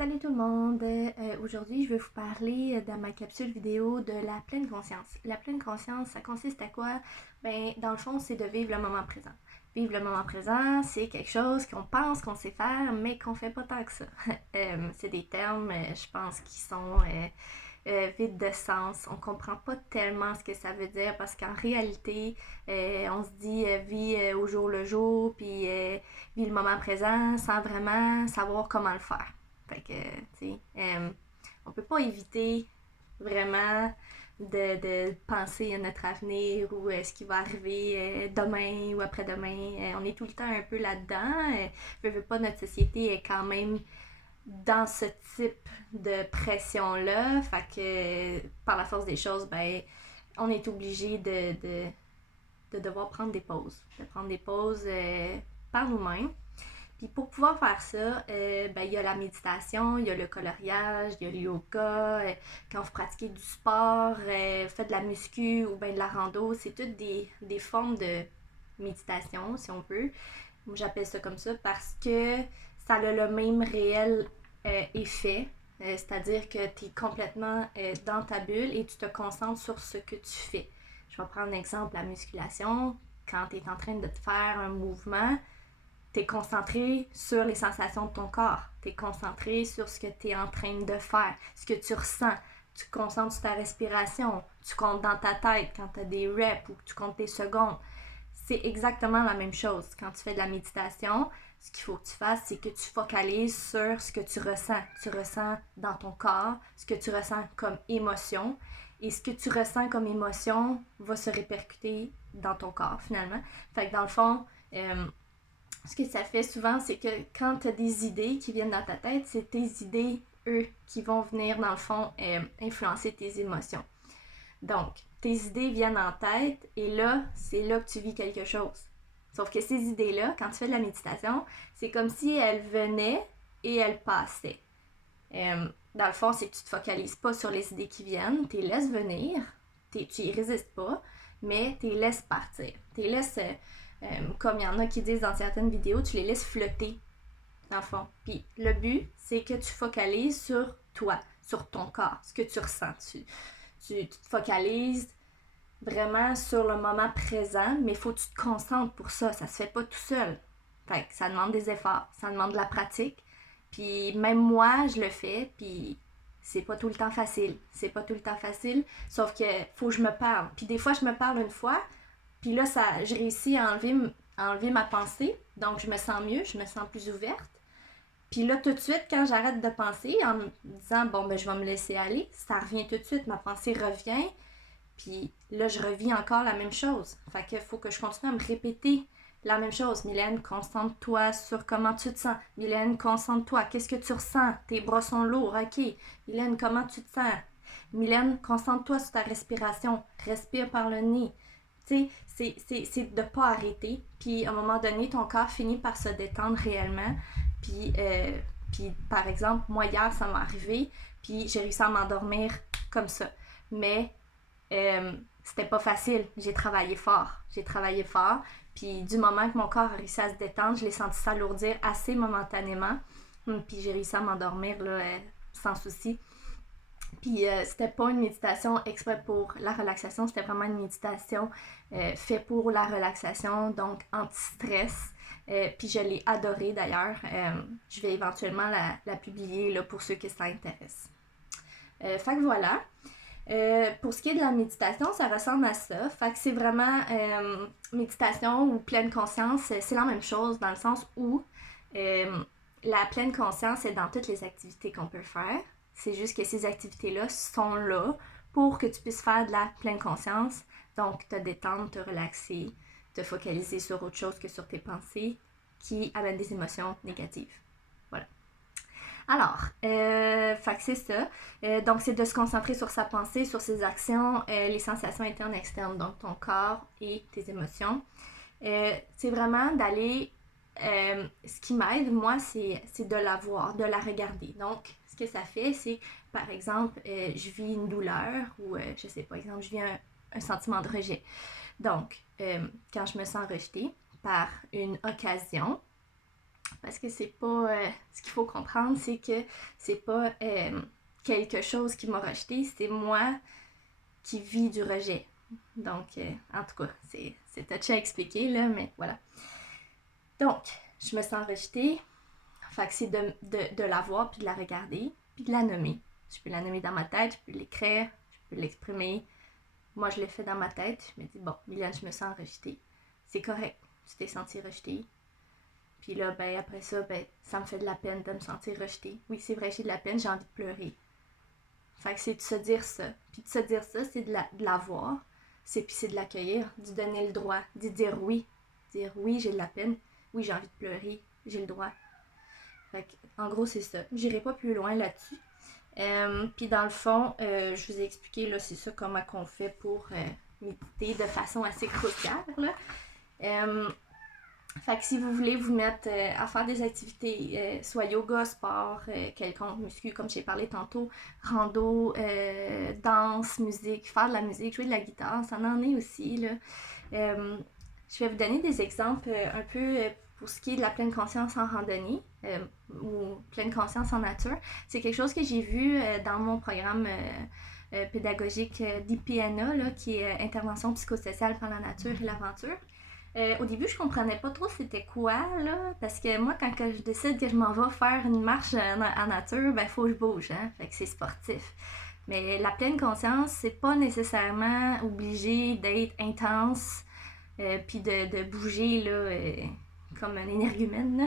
Salut tout le monde! Aujourd'hui, je vais vous parler dans ma capsule vidéo de la pleine conscience. La pleine conscience, ça consiste à quoi? Ben, dans le fond, c'est de vivre le moment présent. Vivre le moment présent, c'est quelque chose qu'on pense qu'on sait faire, mais qu'on fait pas tant que ça. C'est des termes, je pense, qui sont vides de sens. On comprend pas tellement ce que ça veut dire parce qu'en réalité, on se dit vis au jour le jour, puis vis le moment présent sans vraiment savoir comment le faire. Fait que, tu sais, on peut pas éviter vraiment de penser à notre avenir ou ce qui va arriver demain ou après-demain. On est tout le temps un peu là-dedans. Je veux pas, notre société est quand même dans ce type de pression-là. Fait que, par la force des choses, ben, on est obligé de devoir prendre des pauses. De prendre des pauses par nous-mêmes. Puis pour pouvoir faire ça, ben, il y a la méditation, il y a le coloriage, il y a le yoga. Quand vous pratiquez du sport, vous faites de la muscu ou bien de la rando, c'est toutes des formes de méditation, si on peut. Moi, j'appelle ça comme ça parce que ça a le même réel effet. C'est-à-dire que tu es complètement dans ta bulle et tu te concentres sur ce que tu fais. Je vais prendre l'exemple, la musculation. Quand tu es en train de te faire un mouvement, tu es concentré sur les sensations de ton corps. Tu es concentré sur ce que tu es en train de faire, ce que tu ressens. Tu te concentres sur ta respiration. Tu comptes dans ta tête quand tu as des reps ou que tu comptes tes secondes. C'est exactement la même chose. Quand tu fais de la méditation, ce qu'il faut que tu fasses, c'est que tu focalises sur ce que tu ressens. Tu ressens dans ton corps, ce que tu ressens comme émotion. Et ce que tu ressens comme émotion va se répercuter dans ton corps, finalement. Fait que dans le fond, ce que ça fait souvent, c'est que quand tu as des idées qui viennent dans ta tête, c'est tes idées, eux, qui vont venir, dans le fond, influencer tes émotions. Donc, tes idées viennent en tête et là, c'est là que tu vis quelque chose. Sauf que ces idées-là, quand tu fais de la méditation, c'est comme si elles venaient et elles passaient. Dans le fond, c'est que tu te focalises pas sur les idées qui viennent, tu les laisses venir, tu y résistes pas, mais tu les laisses partir. Tu les laisses, comme il y en a qui disent dans certaines vidéos, tu les laisses flotter, dans le fond. Puis le but, c'est que tu focalises sur toi, sur ton corps, ce que tu ressens. Tu te focalises vraiment sur le moment présent, mais il faut que tu te concentres pour ça. Ça se fait pas tout seul. Fait que ça demande des efforts, ça demande de la pratique. Puis même moi, je le fais, puis c'est pas tout le temps facile. C'est pas tout le temps facile, sauf que faut que je me parle. Puis des fois, je me parle une fois, puis là, je réussis à enlever ma pensée. Donc, je me sens mieux, je me sens plus ouverte. Puis là, tout de suite, quand j'arrête de penser, en me disant, bon, ben, je vais me laisser aller, ça revient tout de suite, ma pensée revient. Puis là, je revis encore la même chose. Fait qu'il faut que je continue à me répéter la même chose. Mylène, concentre-toi sur comment tu te sens. Mylène, concentre-toi. Qu'est-ce que tu ressens? Tes bras sont lourds. OK. Mylène, comment tu te sens? Mylène, concentre-toi sur ta respiration. Respire par le nez. Tu sais, c'est de ne pas arrêter. Puis à un moment donné, ton corps finit par se détendre réellement. Puis par exemple, moi hier, ça m'est arrivé. Puis j'ai réussi à m'endormir comme ça. Mais c'était pas facile. J'ai travaillé fort. Puis du moment que mon corps a réussi à se détendre, je l'ai senti s'alourdir assez momentanément. Puis j'ai réussi à m'endormir là, sans souci. Puis c'était pas une méditation exprès pour la relaxation, c'était vraiment une méditation faite pour la relaxation, donc anti-stress. Puis je l'ai adorée d'ailleurs. Je vais éventuellement la publier là, pour ceux que ça intéresse. Fait que voilà. Pour ce qui est de la méditation, ça ressemble à ça. Fait que c'est vraiment méditation ou pleine conscience, c'est la même chose dans le sens où la pleine conscience est dans toutes les activités qu'on peut faire. C'est juste que ces activités-là sont là pour que tu puisses faire de la pleine conscience. Donc, te détendre, te relaxer, te focaliser sur autre chose que sur tes pensées qui amènent des émotions négatives. Voilà. Alors, fait que c'est ça. Donc, c'est de se concentrer sur sa pensée, sur ses actions, les sensations internes et externes, donc ton corps et tes émotions. C'est vraiment d'aller... ce qui m'aide, moi, c'est de la voir, de la regarder. Donc, ce que ça fait, c'est, par exemple, je vis une douleur ou, je sais pas, exemple, je vis un sentiment de rejet. Donc, quand je me sens rejetée par une occasion, Parce que c'est pas... ce qu'il faut comprendre, c'est que c'est pas quelque chose qui m'a rejeté, c'est moi qui vis du rejet. Donc, en tout cas, c'est touché à expliquer, là, mais voilà. Donc, je me sens rejetée. Fait que c'est de la voir, puis de la regarder, puis de la nommer. Je peux la nommer dans ma tête, je peux l'écrire, je peux l'exprimer. Moi, je l'ai fait dans ma tête. Je me dis, bon, Mylène, je me sens rejetée. C'est correct, tu t'es sentie rejetée. Puis là, ben, après ça, ben, ça me fait de la peine de me sentir rejetée. Oui, c'est vrai, j'ai de la peine, j'ai envie de pleurer. Fait que c'est de se dire ça. Puis de se dire ça, c'est de la voir. Puis c'est de l'accueillir, d'y donner le droit, d'y dire oui. Dire oui, j'ai de la peine. Oui, j'ai envie de pleurer. J'ai le droit. Fait que, en gros, c'est ça. J'irai pas plus loin là-dessus. Puis dans le fond, je vous ai expliqué, là, c'est ça comment qu'on fait pour méditer de façon assez cruciale, là. Fait que si vous voulez vous mettre à faire des activités, soit yoga, sport, quelconque, muscu, comme j'ai parlé tantôt, rando, danse, musique, faire de la musique, jouer de la guitare, ça en est aussi, là. Je vais vous donner des exemples un peu pour ce qui est de la pleine conscience en randonnée ou pleine conscience en nature. C'est quelque chose que j'ai vu dans mon programme pédagogique d'IPNA, là, qui est Intervention psychosociale par la nature et l'aventure. Au début, je comprenais pas trop c'était quoi, là, parce que moi, quand je décide que je m'en vais faire une marche en nature, ben, faut que je bouge, hein, fait que c'est sportif. Mais la pleine conscience, c'est pas nécessairement obligé d'être intense, puis de bouger, là, comme un énergumène, là.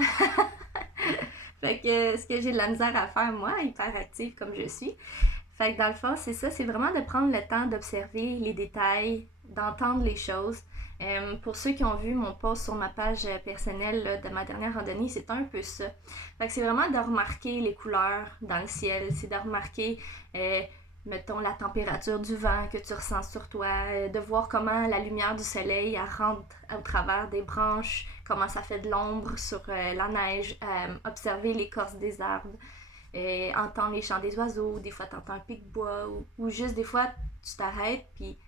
Fait que ce que j'ai de la misère à faire, moi, hyperactive comme je suis. Fait que dans le fond, c'est ça, c'est vraiment de prendre le temps d'observer les détails, d'entendre les choses. Pour ceux qui ont vu mon post sur ma page personnelle là, de ma dernière randonnée, c'est un peu ça. Fait que c'est vraiment de remarquer les couleurs dans le ciel, c'est de remarquer, mettons, la température du vent que tu ressens sur toi, de voir comment la lumière du soleil elle rentre au travers des branches, comment ça fait de l'ombre sur la neige, observer l'écorce des arbres. Entendre les chants des oiseaux, des fois t'entends un pic-bois ou juste des fois tu t'arrêtes puis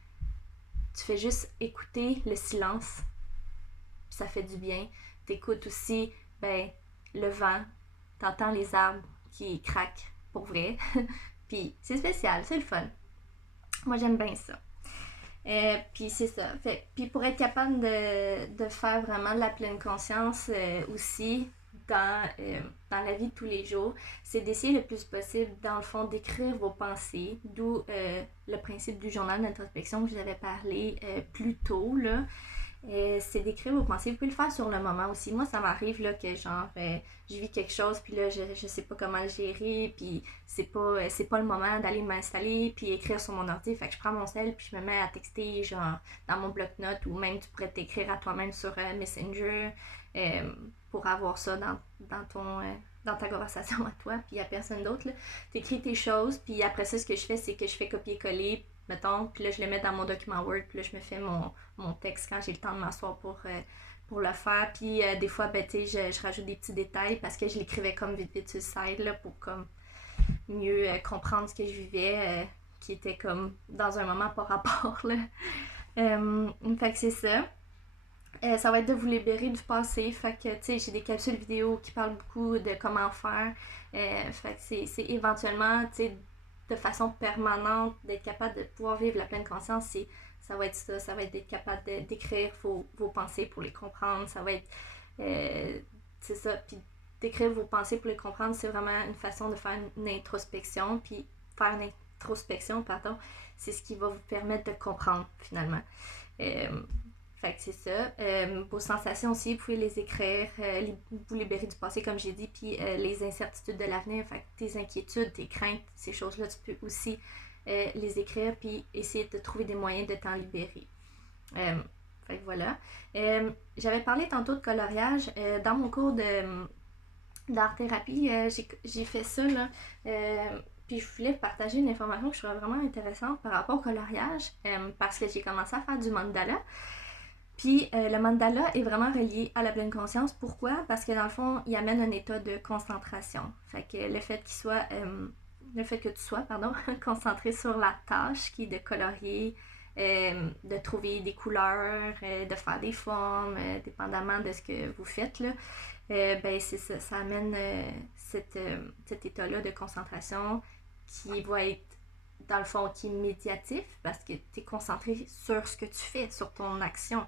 tu fais juste écouter le silence, puis ça fait du bien. T'écoutes aussi ben, le vent, t'entends les arbres qui craquent pour vrai, puis c'est spécial, c'est le fun. Moi j'aime bien ça. Puis c'est ça. Puis pour être capable de faire vraiment de la pleine conscience aussi dans la vie de tous les jours, c'est d'essayer le plus possible, dans le fond, d'écrire vos pensées, d'où le principe du journal d'introspection que je vous avais parlé plus tôt, là. C'est d'écrire vos pensées. Vous pouvez le faire sur le moment aussi. Moi, ça m'arrive là, que genre, je vis quelque chose, puis là, je sais pas comment le gérer, puis c'est pas le moment d'aller m'installer, puis écrire sur mon ordi. Fait que je prends mon sel, puis je me mets à texter, genre, dans mon bloc-notes, ou même tu pourrais t'écrire à toi-même sur Messenger pour avoir ça dans ta conversation à toi, puis il n'y a personne d'autre. Tu écris tes choses, puis après ça, ce que je fais, c'est que je fais copier-coller, mettons, puis là, je le mets dans mon document Word, puis là, je me fais mon texte quand j'ai le temps de m'asseoir pour le faire. Puis des fois, ben, tu sais, je rajoute des petits détails parce que je l'écrivais comme vite sur le side, là, pour comme mieux comprendre ce que je vivais, qui était comme dans un moment par rapport, là. Fait que c'est ça. Ça va être de vous libérer du passé. Fait que, tu sais, j'ai des capsules vidéo qui parlent beaucoup de comment faire. Fait que c'est éventuellement, tu sais, de façon permanente, d'être capable de pouvoir vivre la pleine conscience, ça va être ça. Ça va être d'être capable d'écrire vos pensées pour les comprendre. Ça va être, c'est ça. Puis d'écrire vos pensées pour les comprendre, c'est vraiment une façon de faire une introspection. Puis faire une introspection, pardon, c'est ce qui va vous permettre de comprendre, finalement. Fait que c'est ça. Vos sensations aussi, vous pouvez les écrire, vous libérer du passé, comme j'ai dit, puis les incertitudes de l'avenir, fait que tes inquiétudes, tes craintes, ces choses-là, tu peux aussi les écrire, puis essayer de trouver des moyens de t'en libérer. Fait que voilà. J'avais parlé tantôt de coloriage. Dans mon cours d'art-thérapie, j'ai fait ça, là. Puis je voulais partager une information que je trouvais vraiment intéressante par rapport au coloriage, parce que j'ai commencé à faire du mandala. Puis le mandala est vraiment relié à la pleine conscience. Pourquoi? Parce que dans le fond, il amène un état de concentration. Fait que le fait que tu sois, concentré sur la tâche qui est de colorier, de trouver des couleurs, de faire des formes, dépendamment de ce que vous faites, là. Ben c'est ça, ça amène cet état-là de concentration qui va être, dans le fond, qui est médiatif parce que tu es concentré sur ce que tu fais, sur ton action.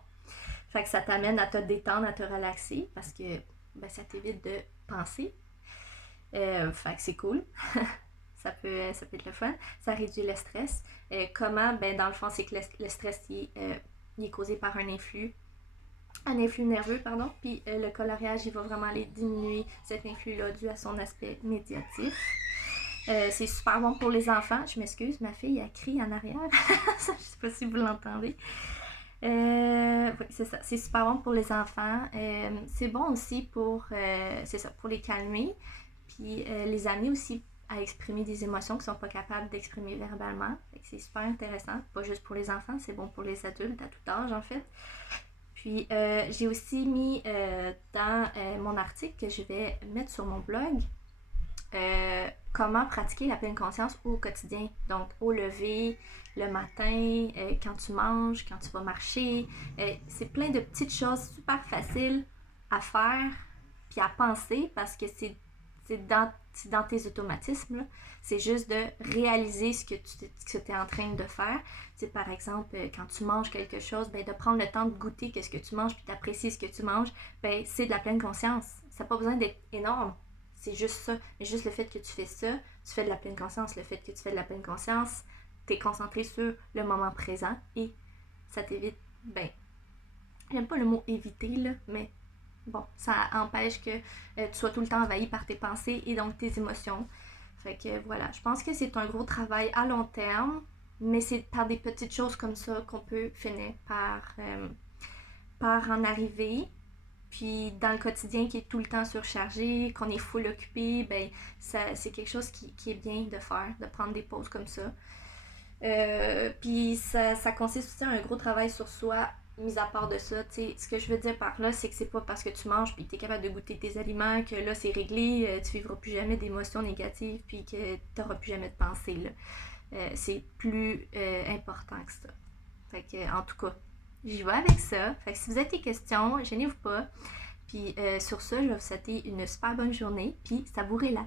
Fait que ça t'amène à te détendre, à te relaxer parce que ben, ça t'évite de penser. Fait que c'est cool. Ça peut être le fun. Ça réduit le stress. Comment? Ben, dans le fond, c'est que le stress il est causé par un influx nerveux, pardon, puis le coloriage, il va vraiment aller diminuer cet influx-là dû à son aspect médiatif. C'est super bon pour les enfants. Je m'excuse, ma fille, elle crie en arrière. Je sais pas si vous l'entendez. Oui, c'est ça. C'est super bon pour les enfants. C'est bon aussi c'est ça, pour les calmer. Puis les amener aussi à exprimer des émotions qu'ils ne sont pas capables d'exprimer verbalement. Fait que c'est super intéressant. Pas juste pour les enfants, c'est bon pour les adultes à tout âge en fait. Puis j'ai aussi mis dans mon article que je vais mettre sur mon blog comment pratiquer la pleine conscience au quotidien. Donc au lever, le matin, quand tu manges, quand tu vas marcher. C'est plein de petites choses super faciles à faire puis à penser parce que c'est dans tes automatismes. Là. C'est juste de réaliser ce que tu es en train de faire. C'est par exemple, quand tu manges quelque chose, ben, de prendre le temps de goûter ce que tu manges puis d'apprécier ce que tu manges, ben, c'est de la pleine conscience. Ça n'a pas besoin d'être énorme. C'est juste ça. Mais juste le fait que tu fais ça, tu fais de la pleine conscience. Le fait que tu fais de la pleine conscience, tu es concentré sur le moment présent et ça t'évite, ben, j'aime pas le mot éviter, là, mais bon, ça empêche que tu sois tout le temps envahi par tes pensées et donc tes émotions. Fait que voilà, je pense que c'est un gros travail à long terme, mais c'est par des petites choses comme ça qu'on peut finir par en arriver. Puis dans le quotidien qui est tout le temps surchargé, qu'on est full occupé, ben c'est quelque chose qui est bien de faire, de prendre des pauses comme ça. Puis ça consiste aussi à un gros travail sur soi, mis à part de ça. T'sais, ce que je veux dire par là, c'est que c'est pas parce que tu manges puis que tu es capable de goûter tes aliments que là c'est réglé, tu vivras plus jamais d'émotions négatives puis que tu n'auras plus jamais de pensée. Là. C'est plus important que ça. Fait que, en tout cas, j'y vais avec ça. Fait que si vous avez des questions, gênez-vous pas. Puis sur ça, je vais vous souhaiter une super bonne journée. Puis savourez-la.